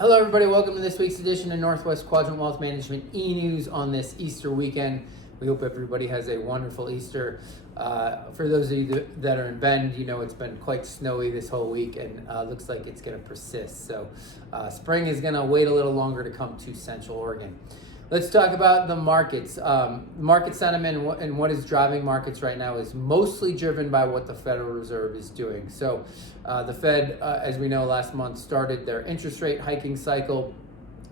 Hello, everybody. Welcome to this week's edition of Northwest Quadrant Wealth Management e-news on this Easter weekend. We hope everybody has a wonderful Easter. For those of you that are in Bend, you know it's been quite snowy this whole week and looks like it's going to persist. So spring is going to wait a little longer to come to Central Oregon. Let's talk about the markets. Market sentiment and what is driving markets right now is mostly driven by what the Federal Reserve is doing. So the Fed, as we know, last month started their interest rate hiking cycle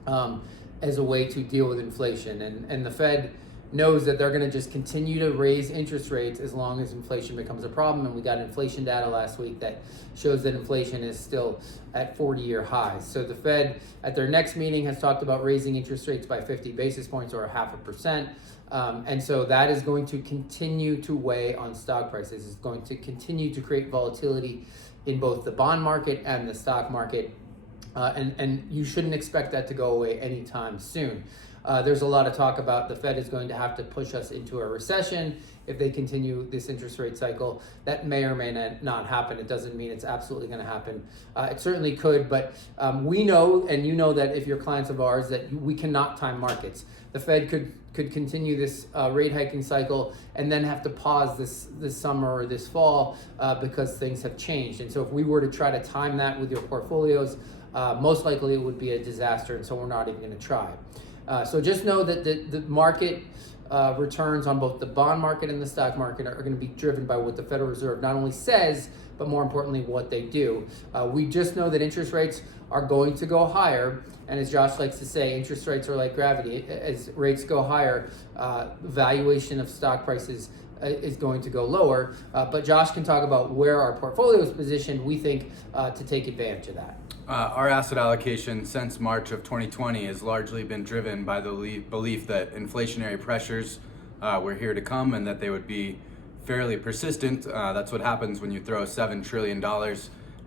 as a way to deal with inflation. And the Fed knows that they're going to just continue to raise interest rates as long as inflation becomes a problem. And we got inflation data last week that shows that inflation is still at 40-year highs. So the Fed at their next meeting has talked about raising interest rates by 50 basis points or 0.5%. And so that is going to continue to weigh on stock prices. It's going to continue to create volatility in both the bond market and the stock market. And you shouldn't expect that to go away anytime soon. There's a lot of talk about the Fed is going to have to push us into a recession if they continue this interest rate cycle. That may or may not happen. It doesn't mean it's absolutely going to happen. It certainly could, but we know, and you know that if you're clients of ours, that we cannot time markets. The Fed could continue this rate hiking cycle and then have to pause this summer or this fall because things have changed. And so if we were to try to time that with your portfolios, most likely it would be a disaster, and so we're not even going to try. So just know that the market returns on both the bond market and the stock market are going to be driven by what the Federal Reserve not only says, but more importantly, what they do. We just know that interest rates are going to go higher. And as Josh likes to say, interest rates are like gravity. As rates go higher, valuation of stock prices is going to go lower. But Josh can talk about where our portfolio is positioned, we think, to take advantage of that. Our asset allocation since March of 2020 has largely been driven by the belief that inflationary pressures were here to come and that they would be fairly persistent. That's what happens when you throw $7 trillion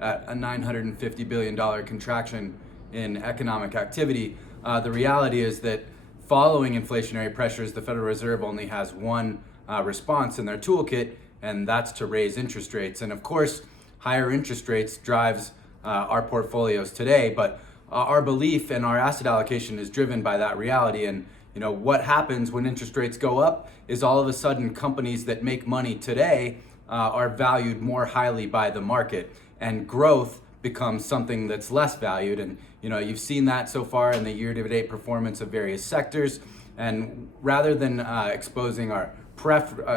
at a $950 billion contraction in economic activity. The reality is that following inflationary pressures, the Federal Reserve only has one response in their toolkit, and that's to raise interest rates. And of course, higher interest rates drives our portfolios today, but our belief and our asset allocation is driven by that reality. And you know what happens when interest rates go up is all of a sudden companies that make money today are valued more highly by the market, and growth becomes something that's less valued. And you know you've seen that so far in the year-to-date performance of various sectors. And rather than exposing our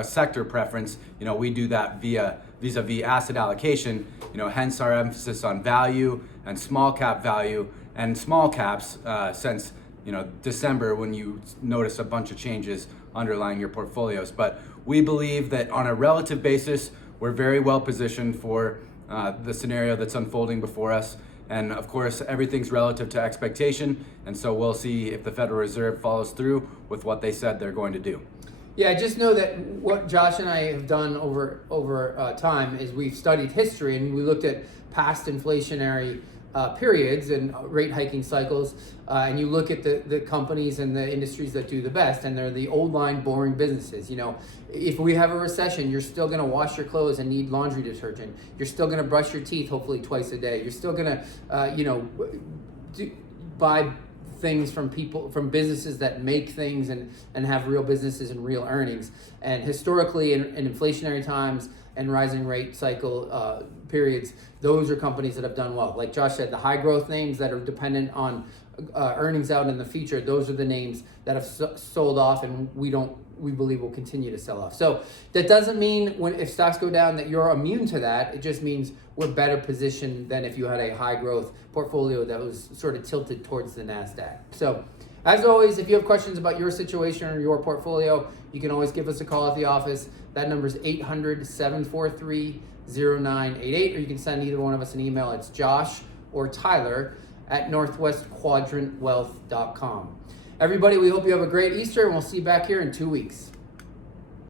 sector preference, you know, we do that vis-a-vis asset allocation, you know, hence our emphasis on value and small cap value and small caps since, you know, December, when you notice a bunch of changes underlying your portfolios. But we believe that on a relative basis, we're very well positioned for the scenario that's unfolding before us. And of course, everything's relative to expectation. And so we'll see if the Federal Reserve follows through with what they said they're going to do. Yeah, just know that what Josh and I have done over time is we've studied history and we looked at past inflationary periods and rate hiking cycles, and you look at the companies and the industries that do the best, and they're the old line boring businesses. You know, if we have a recession, you're still going to wash your clothes and need laundry detergent. You're still going to brush your teeth hopefully twice a day. You're still going to buy things from businesses that make things and have real businesses and real earnings. And historically in inflationary times and rising rate cycle periods, those are companies that have done well. Like Josh said, the high growth names that are dependent on earnings out in the future, those are the names that have sold off, and we believe will continue to sell off. So that doesn't mean if stocks go down that you're immune to that. It just means we're better positioned than if you had a high growth portfolio that was sort of tilted towards the NASDAQ. So as always, if you have questions about your situation or your portfolio, you can always give us a call at the office. That number is 800-743-0988, or you can send either one of us an email. It's Josh or Tyler at northwestquadrantwealth.com. Everybody, we hope you have a great Easter, and we'll see you back here in 2 weeks.